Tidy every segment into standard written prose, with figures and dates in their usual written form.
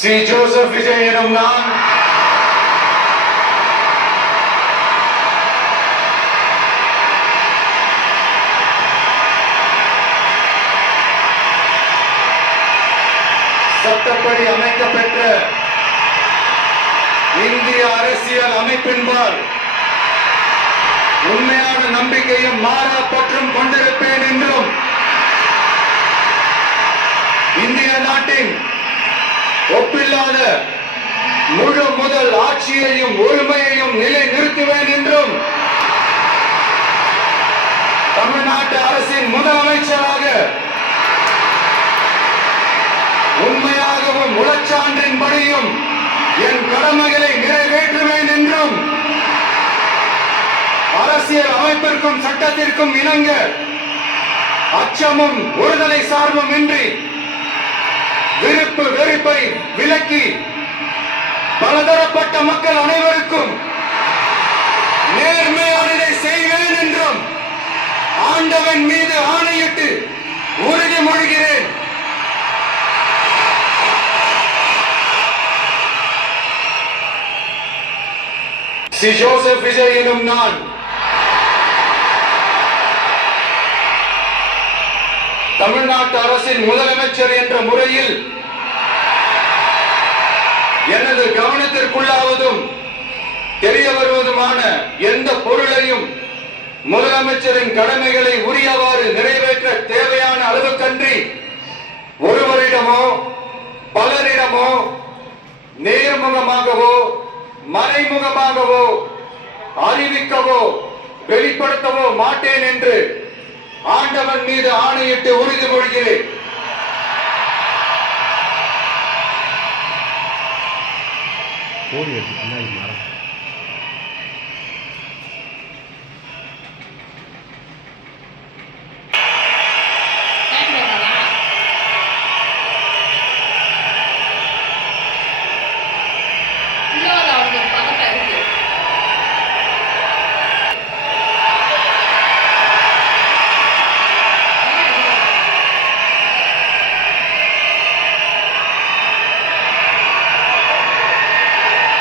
C Joseph Vijay எனும் நான் சட்டப்படி அமைக்கப்பெற்ற இந்திய அரசியல் அமைப்பின்பால் உண்மையான நம்பிக்கையும் மாறா பற்றும் கொண்டிருப்பேன் என்றும் இந்திய நாட்டின் ஒப்பில்லாத முழு முதல் ஆட்சியையும் ஒருமையையும் நிலை நிறுத்துவேன் என்றும் தமிழ்நாட்டு அரசின் முதலமைச்சராக உண்மையாகவும் உளச்சான்றின்படியும் என் கடமைகளை நிறைவேற்றுவேன் என்றும் அரசியல் அமைப்பிற்கும் சட்டத்திற்கும் இணங்க அச்சமும் ஒருதலை சார்பும் இன்றி விருப்பு வெறுப்பை விலக்கி பலதரப்பட்ட மக்கள் அனைவருக்கும் நேர்மையானதை செய்வேன் என்றும் ஆண்டவன் மீது ஆணையிட்டு உறுதிமொழிகிறேன். சி ஜோசப் விஜய் எனும் நான் தமிழ்நாட்டு அரசின் முதலமைச்சர் என்ற முறையில் எனது கவனத்திற்குள்ளாவதும் தெரிய வருவதுமான எந்த பொருளையும் முதலமைச்சரின் கடமைகளை உரியவாறு நிறைவேற்ற தேவையான அளவுக்கன்றி ஒருவரிடமோ பலரிடமோ நேர்முகமாகவோ மறைமுகமாகவோ அறிவிக்கவோ வெளிப்படுத்தவோ மாட்டேன் என்று ஆண்டவன் மீது ஆணையிட்டு உறுதிமொழிகிறேன்.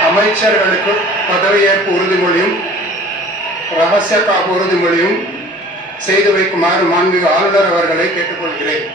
அமைச்சர்களுக்கு பதவியேற்பு உறுதிமொழியும் ரகசிய காப்பு உறுதிமொழியும் செய்து வைக்குமாறு மாண்புமிகு ஆளுநர் அவர்களை கேட்டுக்கொள்கிறேன்.